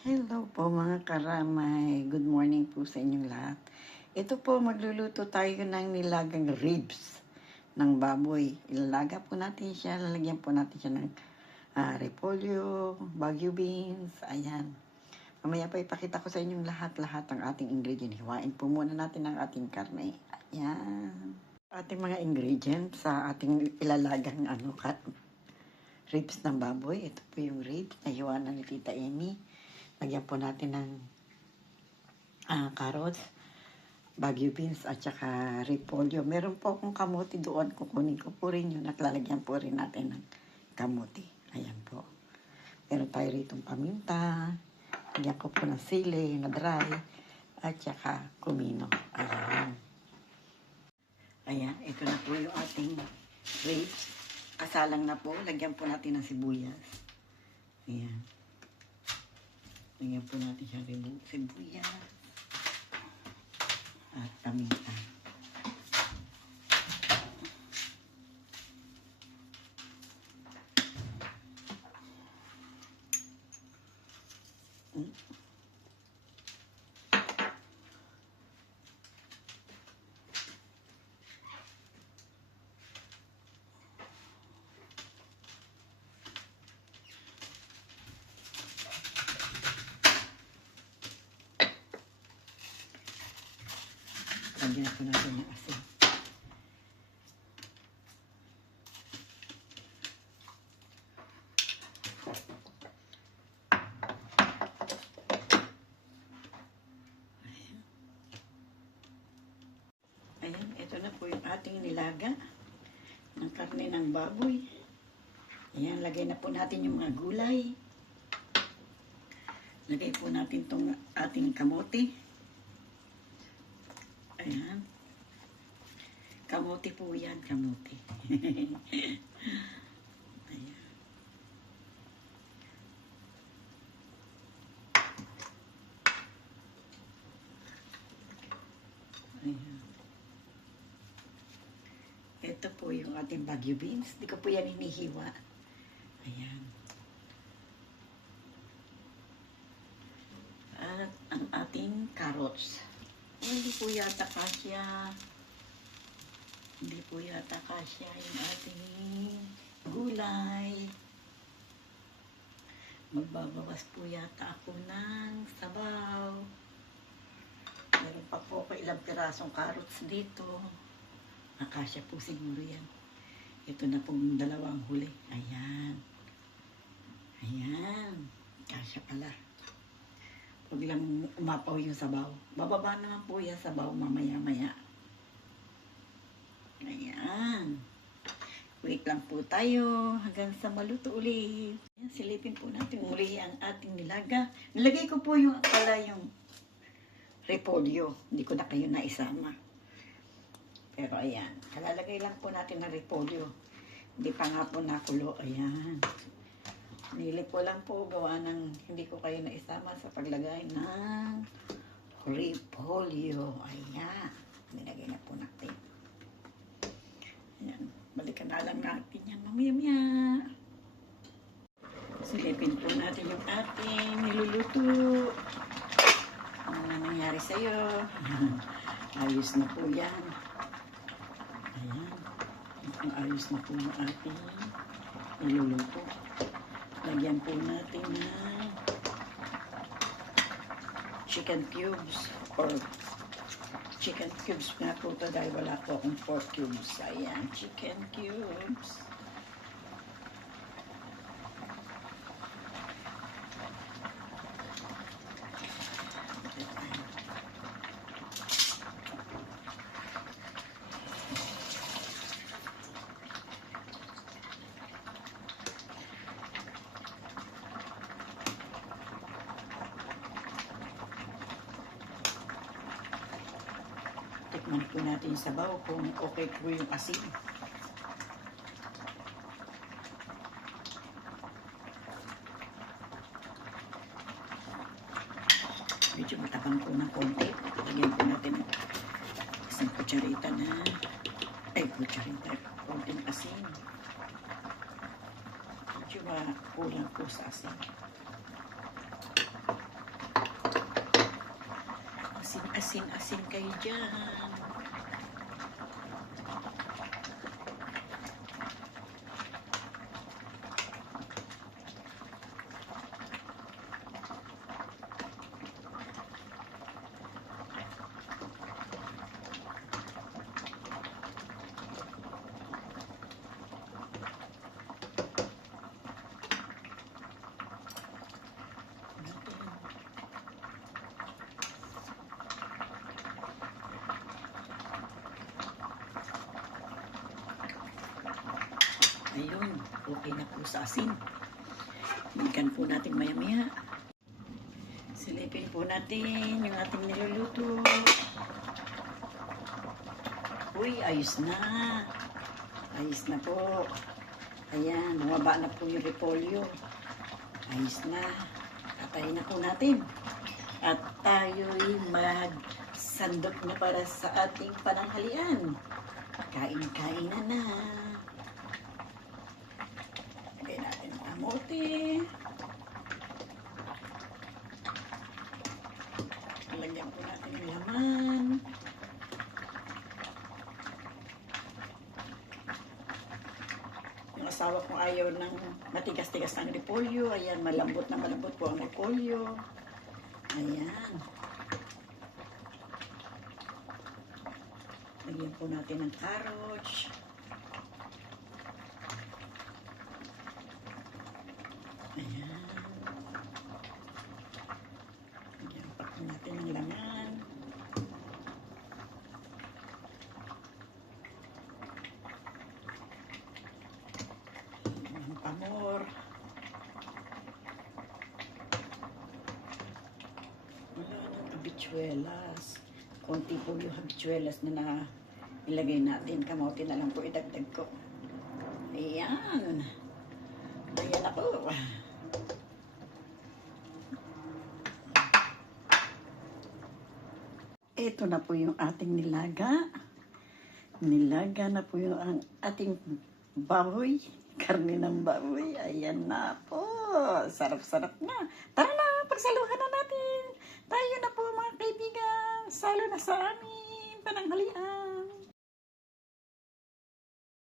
Hello po mga karamay. Good morning po sa inyong lahat. Ito po, magluluto tayo ng nilagang ribs ng baboy. Ilalaga po natin siya, lalagyan po natin siya ng repolyo, bagu beans, ayan. Mamaya pa ipakita ko sa inyong lahat ng ating ingredient. Hiwain po muna natin ang ating karne. Ayan. Ating mga ingredients sa ating ilalagang ribs ng baboy. Ito po yung ribs na hiwa na ni Tita Amy. Lagyan po natin ng carrots, bagu beans, at saka repolyo. Meron po akong kamote doon. Kukunin ko po rin yun at lalagyan po rin natin ng kamote. Ayan po. Meron tayo ritong paminta. Lagyan ko po ng sili na dry. At saka kumino. Ayan. Ayan. Ito na po yung ating ribs. Asalang na po. Lagyan po natin ng sibuyas. Ayan. Lagyan po natin siya sibuyas at paminta. Lagyan po natin ng asin. Ayan, ito na po yung ating nilaga ng karne ng baboy. Ayan, lagay na po natin yung mga gulay. Lagay po natin itong ating kamote. Ayan. Kamote po yan, kamote. Ayan. Ayan. Ito po yung ating bagu beans. Di ko po yan hinihiwa. Ayan. At ang ating carrots. Hindi po yata kasya. Hindi po yata kasya yung ating gulay. Magbabawas po yata ako ng sabaw. Meron pa po ako ilang pirasong carrots dito. Akasya po siguro yan. Ito na pong dalawang huli. Ayan. Ayan. Kasya pala. Huwag lang umapaw yung sabaw. Bababa naman po yung sabaw mamaya-maya. Ayan. Wait lang po tayo hanggang sa maluto ulit. Ayan, silipin po natin muli ang ating nilaga. Nilagay ko po yung repolyo. Hindi ko na kayo naisama. Pero ayan. Kalalagay lang po natin ng repolyo. Hindi pa nga po nakulo. Ayan. Nili ko lang po gawa ng hindi ko kayo naisama sa paglagay ng repolyo. Ayan. Nilagay na po natin. Ayan. Balikan na lang natin yan mamaya-maya. Silipin po natin yung ating niluluto. Ano nangyari sa'yo? Ayos na po yan. Ayan. Ayos na po yung ating niluluto. Lagyan po natin ng chicken cubes or chicken cubes nga po ito dahil wala po akong pork cubes. Ayan, chicken cubes. Tikman po natin yung sabaw kung okay po yung asin. Medyo matabang po ng konti. Lagyan po natin isang kutsarita na kutsarita, konting asin. Medyo kulang po sa asin. Asin kayo dyan. Ayun, okay na po sa asin. Bigyan po natin maya-maya. Silipin po natin yung ating niluluto. Uy, ayos na. Ayos na po. Ayan, bumaba na po yung repolyo. Ayos na. Tatayin na po natin. At tayo'y magsandok na para sa ating pananghalian. Kain-kain na. Lagay natin ang kamote. Lagyan po natin yung laman. Yung asawa kong ayaw ng matigas-tigas ng repolyo. Ayan, malambot na malambot po ang repolyo. Ayan. Lagyan po natin ng carrots. Ayan. Lagyan pa po natin ng laman. Ang pamor. Wala ng habitsuelas. Konti po yung habitsuelas na ilagay natin. Kamote na lang po idagdag ko. Ayan. Ayan ako. Ito na po yung ating nilaga. Nilaga na po yung ang ating baboy. Karne ng baboy. Ayan na po. Sarap-sarap na. Tara na, pagsaluhan na natin. Tayo na po mga kaibigan. Salo na sa amin. Pananghalian.